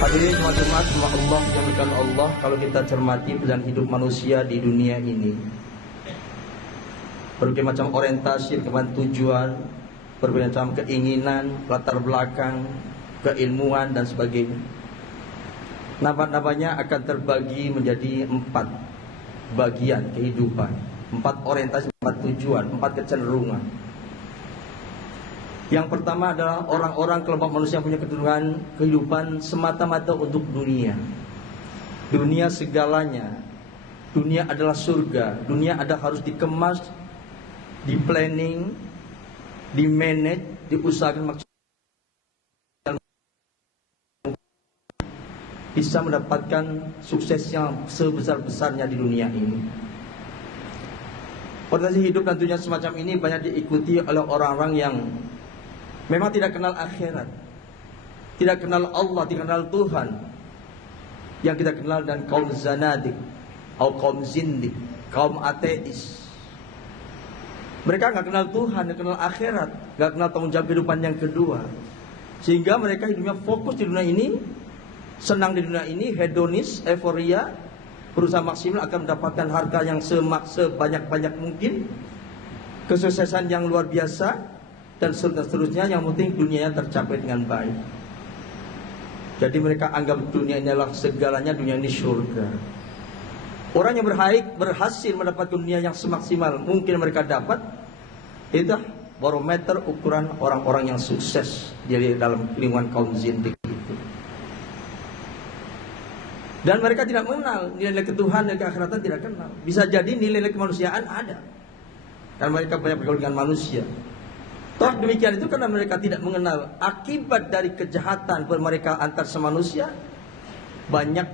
Hadirin jemaat Allah yang Allah, kalau kita cermati perjalanan hidup manusia di dunia ini, berbagai macam orientasi, berbagai tujuan, berbagai macam keinginan, latar belakang, keilmuan dan sebagainya. Nama-namanya akan terbagi menjadi 4 bagian kehidupan, 4 orientasi, 4 tujuan, 4 kecenderungan. Yang pertama adalah orang-orang kelompok manusia yang punya kecenderungan kehidupan semata-mata untuk dunia. Dunia segalanya. Dunia adalah surga. Dunia harus dikemas, di planning, di manage, diusahakan maksimal, bisa mendapatkan sukses yang sebesar-besarnya di dunia ini. Orientasi hidup tentunya semacam ini banyak diikuti oleh orang-orang yang memang tidak kenal akhirat, tidak kenal Allah, tidak kenal Tuhan. Yang kita kenal dan kaum zanadik, atau kaum zindik, kaum ateis. Mereka nggak kenal Tuhan, nggak kenal akhirat, nggak kenal tanggung jawab kehidupan yang kedua. Sehingga mereka hidupnya fokus di dunia ini, senang di dunia ini, hedonis, euforia, berusaha maksimal akan mendapatkan harta yang sebanyak-banyak mungkin, kesuksesan yang luar biasa, dan seterusnya. Yang penting dunianya tercapai dengan baik. Jadi mereka anggap dunia ini adalah segalanya, dunia ini surga. Orang yang berhasil mendapatkan dunia yang semaksimal mungkin mereka dapat, itu barometer ukuran orang-orang yang sukses di dalam lingkungan kaum zindik itu. Dan mereka tidak mengenal nilai ketuhanan dan keakhiratan, tidak kenal. Bisa jadi nilai kemanusiaan ada, dan mereka banyak bergaul dengan manusia. Toh demikian itu karena mereka tidak mengenal akibat dari kejahatan mereka antar semanusia. Banyak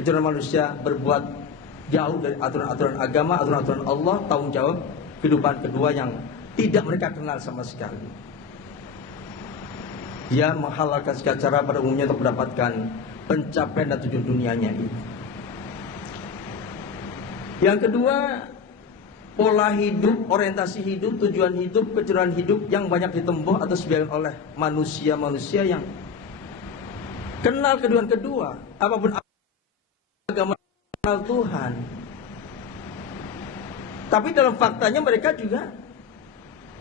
kecenderungan manusia berbuat jauh dari aturan-aturan agama, aturan-aturan Allah, tanggung jawab kehidupan kedua yang tidak mereka kenal sama sekali. Dia menghalalkan segala cara pada umumnya untuk mendapatkan pencapaian dan tujuan dunianya itu. Yang kedua, pola hidup, orientasi hidup, tujuan hidup, kecenderungan hidup yang banyak ditempuh atau sebagian oleh manusia-manusia yang kenal kedua, apapun agama, kenal Tuhan. Tapi dalam faktanya mereka juga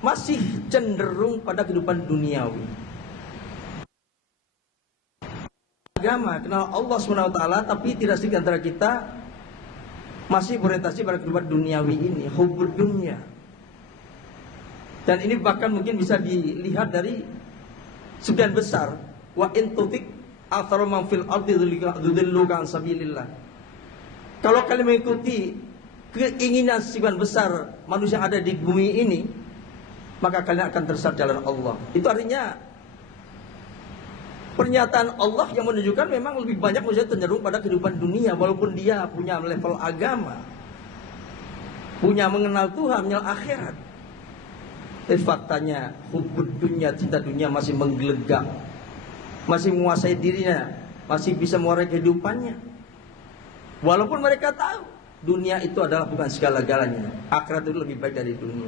masih cenderung pada kehidupan duniawi. Agama, kenal Allah SWT, tapi tidak sedikit antara kita masih berorientasi pada kehidupan duniawi ini, hubbud dunya. Dan ini bahkan mungkin bisa dilihat dari sebagian besar, wa in tutik aktsaru man fil ardi yudilluka an sabilillah. Kalau kalian mengikuti keinginan sebagian besar manusia yang ada di bumi ini, maka kalian akan tersesat jalan Allah. Itu artinya pernyataan Allah yang menunjukkan memang lebih banyak manusia cenderung pada kehidupan dunia, walaupun dia punya level agama, punya mengenal Tuhan, mengenal akhirat. Tapi faktanya hubbud dunya, cinta dunia masih menggelegak, masih menguasai dirinya, masih bisa menguasai kehidupannya. Walaupun mereka tahu dunia itu adalah bukan segala-galanya, akhirat itu lebih baik dari dunia.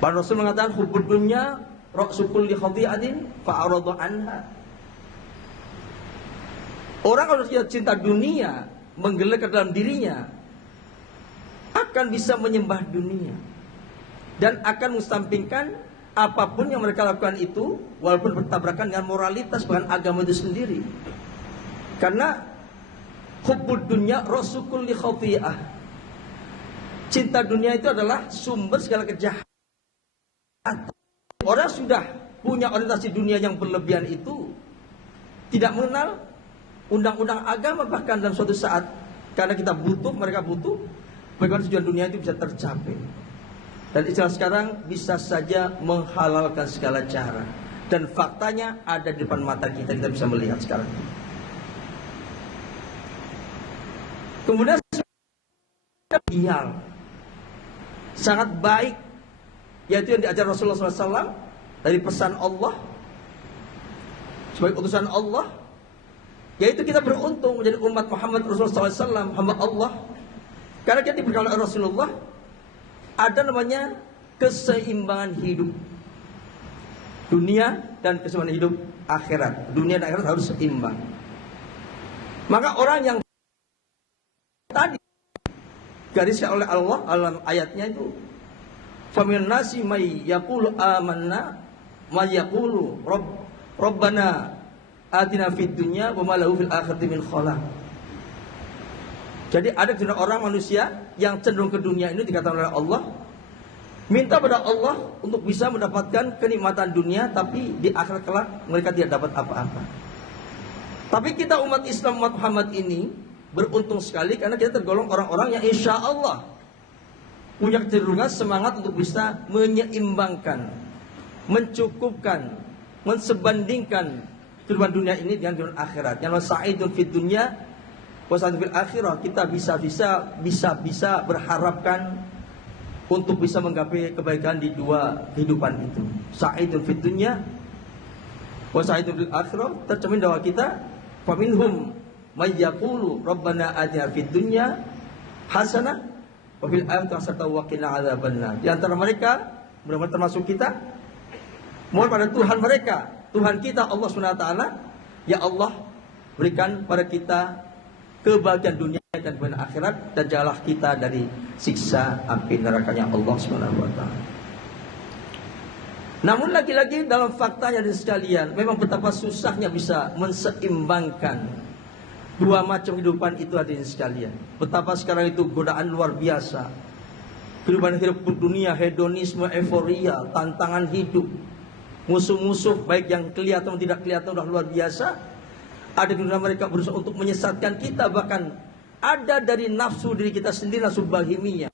Pak Rasul mengatakan hubbud dunya ra'su kulli khati'atin fa'aradu anha. Orang kalau cinta dunia menggelek ke dalam dirinya akan bisa menyembah dunia dan akan mengesampingkan apapun yang mereka lakukan itu, walaupun bertabrakan dengan moralitas bahkan agama itu sendiri. Karena hubbud dunya ra'su kulli khati'ah. Cinta dunia itu adalah sumber segala kejahatan. Orang sudah punya orientasi dunia yang berlebihan itu, tidak mengenal undang-undang agama bahkan dalam suatu saat. Karena kita butuh, mereka butuh, bagaimana tujuan dunia itu bisa tercapai. Dan istilah sekarang bisa saja menghalalkan segala cara. Dan faktanya ada di depan mata kita bisa melihat sekarang. Kemudian ideal, sangat baik, yaitu yang diajar Rasulullah SAW dari pesan Allah sebagai utusan Allah, yaitu kita beruntung menjadi umat Muhammad Rasulullah SAW, hamba Allah, karena kita diberkati oleh Rasulullah ada namanya keseimbangan hidup. Dunia dan kesempurnaan hidup akhirat. Dunia dan akhirat harus seimbang. Maka orang yang tadi gariskan oleh Allah dalam ayatnya itu, famin nasi may yaqulu amanna may yaqulu rabbana atina fid dunya wa ma lahu fil akhirati min khalaq. Jadi ada orang manusia yang cenderung ke dunia ini dikatakan oleh Allah, minta pada Allah untuk bisa mendapatkan kenikmatan dunia, tapi di akhirat kelak mereka tidak dapat apa-apa. Tapi kita umat Islam, umat Muhammad ini beruntung sekali karena kita tergolong orang-orang yang insya Allah punya kecenderungan semangat untuk bisa menyeimbangkan, mencukupkan, mensebandingkan kehidupan dunia ini dengan kehidupan akhirat. Yang sa'idun fid dunya wa sa'idun fil akhirah. Kita bisa berharapkan untuk bisa menggapai kebaikan di dua kehidupan itu. Sa'idun fid dunya wa sa'idun fil akhirah. Tercermin bahwa kita faminhum may yaqulu rabbana atina fid dunya hasanah wa fil akhirati hasanah wa qina adzabannar. Di antara mereka, mudah-mudahan termasuk kita, mohon pada Tuhan mereka, Tuhan kita Allah Subhanahu wa taala, ya Allah, berikan pada kita kebahagiaan dunia dan kebahagiaan akhirat, dan jagalah kita dari siksa api nerakanya Allah Subhanahu wa taala. Namun lagi-lagi dalam faktanya dan sekalian, memang betapa susahnya bisa menseimbangkan dua macam kehidupan itu hadirin sekalian. Betapa sekarang itu godaan luar biasa. Kehidupan hidup dunia, hedonisme, euforia, tantangan hidup, musuh-musuh baik yang kelihatan atau tidak kelihatan sudah luar biasa. Ada di dunia mereka berusaha untuk menyesatkan kita, bahkan ada dari nafsu diri kita sendiri, nafsu bahimiyah,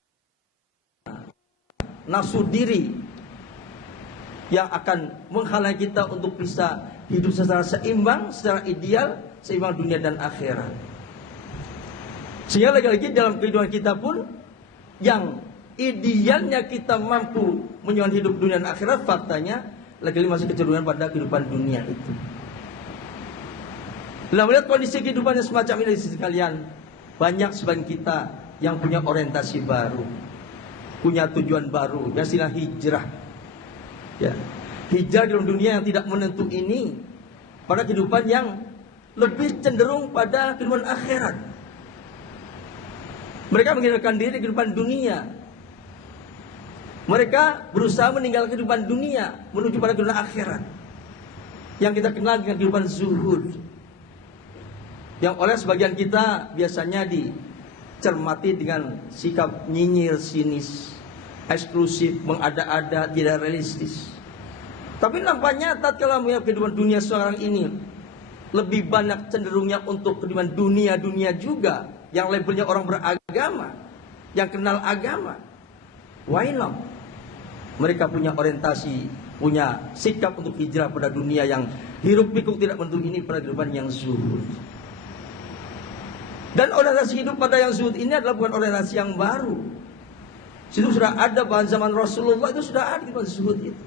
nafsu diri yang akan menghalangi kita untuk bisa hidup secara seimbang, secara ideal, seimbang dunia dan akhirat. Sehingga lagi-lagi dalam kehidupan kita pun, yang idealnya kita mampu menyuarakan hidup dunia dan akhirat, faktanya lagi-lagi masih kecenderungan pada kehidupan dunia itu. Dalam melihat kondisi kehidupan yang semacam ini sekalian, banyak sebagian kita yang punya orientasi baru, punya tujuan baru, yang istilah hijrah. Ya, hijrah dalam dunia yang tidak menentu ini pada kehidupan yang lebih cenderung pada kehidupan akhirat. Mereka meninggalkan diri kehidupan dunia. Mereka berusaha meninggalkan kehidupan dunia menuju pada kehidupan akhirat, yang kita kenal dengan kehidupan zuhud, yang oleh sebagian kita biasanya dicermati dengan sikap nyinyir, sinis, eksklusif, mengada-ada, tidak realistis. Tapi nampaknya tatkala melihat kehidupan dunia sekarang ini, lebih banyak cenderungnya untuk kehidupan dunia juga, yang labelnya orang beragama, yang kenal agama. Why not? Mereka punya orientasi, punya sikap untuk hijrah pada dunia yang hiruk pikuk tidak menentu ini, pada kehidupan yang zuhud. Dan orientasi hidup pada yang zuhud ini adalah bukan orientasi yang baru. Itu sudah ada pada zaman Rasulullah, itu sudah ada di zuhud itu.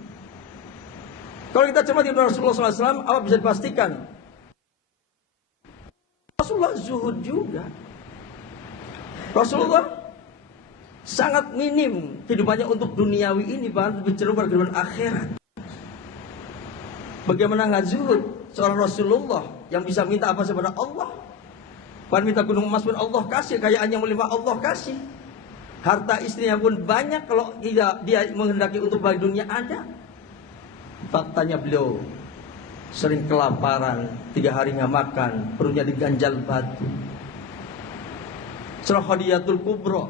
Kalau kita cermati Rasulullah SAW, apa bisa dipastikan? Rasulullah zuhud juga. Rasulullah sangat minim kehidupannya untuk duniawi ini, bahkan lebih cenderung pada kehidupan akhirat. Bagaimana nggak zuhud seorang Rasulullah yang bisa minta apa kepada Allah? Bahkan minta gunung emas pun Allah kasih, kekayaan yang melimpah Allah kasih. Harta istrinya pun banyak, kalau dia menghendaki untuk bahagia dunia ada. Faktanya beliau sering kelaparan, 3 hari nggak makan, perutnya diganjal batu. Surah Khadijatul Kubra,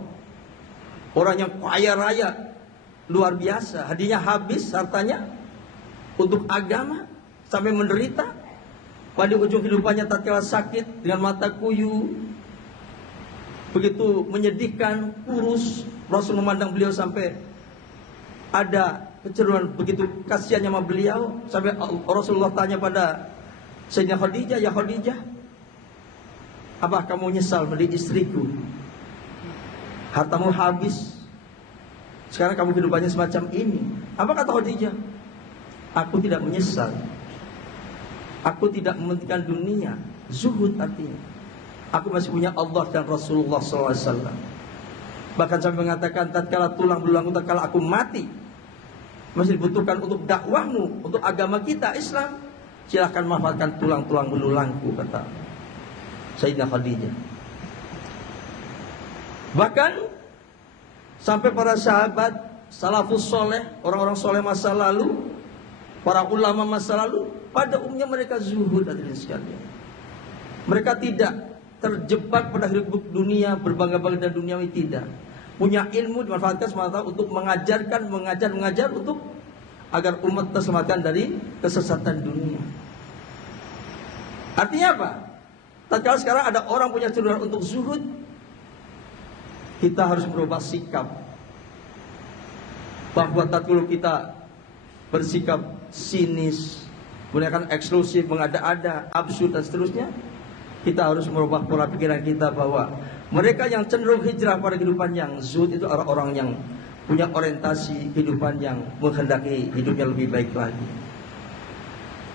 orang yang kaya raya luar biasa, hadiahnya habis hartanya untuk agama sampai menderita. Pada ujung kehidupannya tatkala sakit dengan mata kuyu, begitu menyedihkan, kurus, Rasul memandang beliau sampai ada kecenderungan begitu kasihannya sama beliau, sampai Rasulullah tanya pada Sayyidina Khadijah, ya Khadijah, apa kamu nyesal menjadi istriku? Hartamu habis, sekarang kamu kehidupannya semacam ini. Apa kata Khadijah? Aku tidak menyesal. Aku tidak mementingkan dunia. Zuhud artinya, aku masih punya Allah dan Rasulullah SAW. Bahkan sampai mengatakan, tatkala tulang belulangku, tatkala aku mati, masih dibutuhkan untuk dakwahmu, untuk agama kita Islam, silahkan manfaatkan tulang-tulang belulangku, kata Sayyidah Khadijah. Bahkan sampai para sahabat salafus soleh, orang-orang soleh masa lalu, para ulama masa lalu, pada umumnya mereka zuhud, hadirin sekalian. Mereka tidak terjebak pada hidup dunia, berbangga-bangga dan duniawi, tidak. Punya ilmu dimanfaatkan semata untuk mengajarkan, mengajar untuk agar umat terselamatkan dari kesesatan dunia. Artinya apa? Tatkala sekarang ada orang punya cenderungan untuk zuhud, kita harus merubah sikap. Bahwa tatkala kita bersikap sinis, menggunakan eksklusif, mengada-ada, absurd dan seterusnya, kita harus merubah pola pikiran kita bahwa mereka yang cenderung hijrah pada kehidupan yang zuhud itu orang-orang yang punya orientasi kehidupan yang menghendaki hidupnya lebih baik lagi.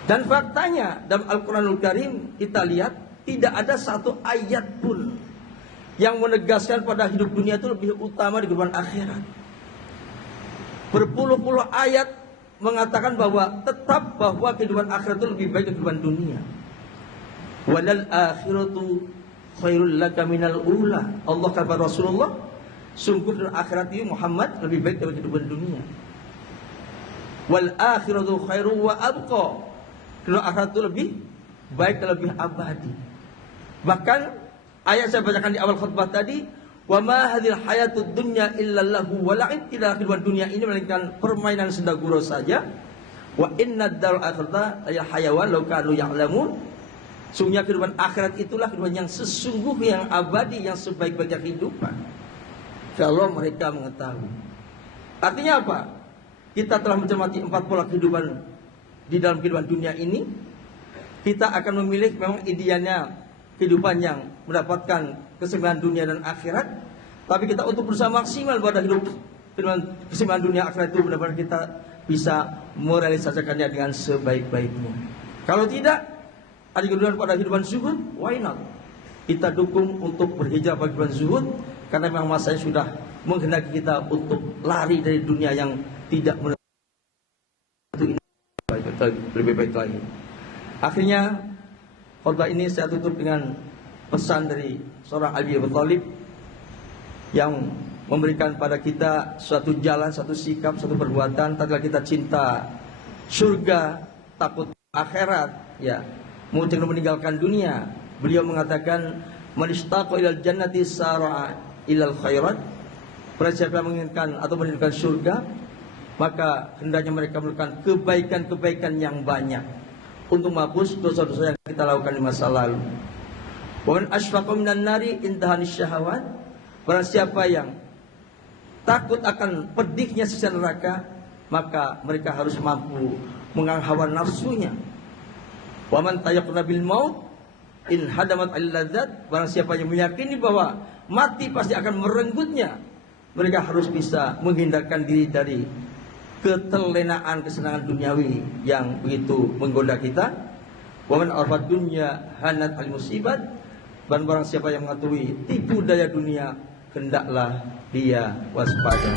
Dan faktanya dalam Al-Quranul Karim kita lihat tidak ada satu ayat pun yang menegaskan pada hidup dunia itu lebih utama di kehidupan akhirat. Berpuluh-puluh ayat mengatakan bahwa tetap bahwa kehidupan akhirat itu lebih baik dari kehidupan dunia. Walal akhiratu khairul laka minal ula. Allah kata Rasulullah, sungguh kehidupan akhirat itu Muhammad lebih baik dari kehidupan dunia. Wal akhiratu khairu wa abqa. Kehidupan akhirat itu lebih baik dan lebih abadi. Bahkan ayat saya bacakan di awal khutbah tadi, wa ma hadhil hayatud dunya illa lahu wa la'ib. Tidak kehidupan dunia ini melainkan permainan senda gurau saja. Wa inna darul akhirata ya hayawan law kanu ya'lamun. Sungguhnya kehidupan akhirat itulah kehidupan yang sesungguhnya, yang abadi, yang sebaik-baiknya kehidupan, kalau mereka mengetahui. Artinya apa? Kita telah mencermati 4 pola kehidupan di dalam kehidupan dunia ini. Kita akan memilih memang idealnya kehidupan yang mendapatkan keseimbangan dunia dan akhirat. Tapi kita untuk berusaha maksimal pada hidup keseimbangan dunia akhirat itu, benar-benar kita bisa merealisasikannya dengan sebaik-baiknya. Kalau tidak, ada kedudukan pada kehidupan zuhud, why not? Kita dukung untuk berhijrah pada kehidupan zuhud, karena memang masanya sudah menghendaki kita untuk lari dari dunia yang tidak lebih baik lagi. Akhirnya khutbah ini saya tutup dengan pesan dari seorang Ali bin Abi Thalib yang memberikan pada kita suatu jalan, satu sikap, satu perbuatan. Tatkala kita cinta surga, takut akhirat, ya, mau meninggalkan dunia. Beliau mengatakan, man istaqa ilal jannati sara'a ilal khairat. Barang siapa yang menginginkan atau meninggalkan surga, maka hendaknya mereka melakukan kebaikan-kebaikan yang banyak untuk menghapus dosa-dosa yang kita lakukan di masa lalu. Wa man asfaqa minan nari intahanis syahawat. Barang siapa yang takut akan pedihnya siksa neraka, maka mereka harus mampu mengang hawa nafsunya. Wa man tayaqqana bil maut in hadamat al-ladzat. Barang siapa yang meyakini bahwa mati pasti akan merenggutnya, mereka harus bisa menghindarkan diri dari keterlenaan kesenangan duniawi yang begitu menggoda kita. Wa man arfad dunya hanat al-musibat. Dan barang siapa yang mengetahui tipu daya dunia, hendaklah dia waspada.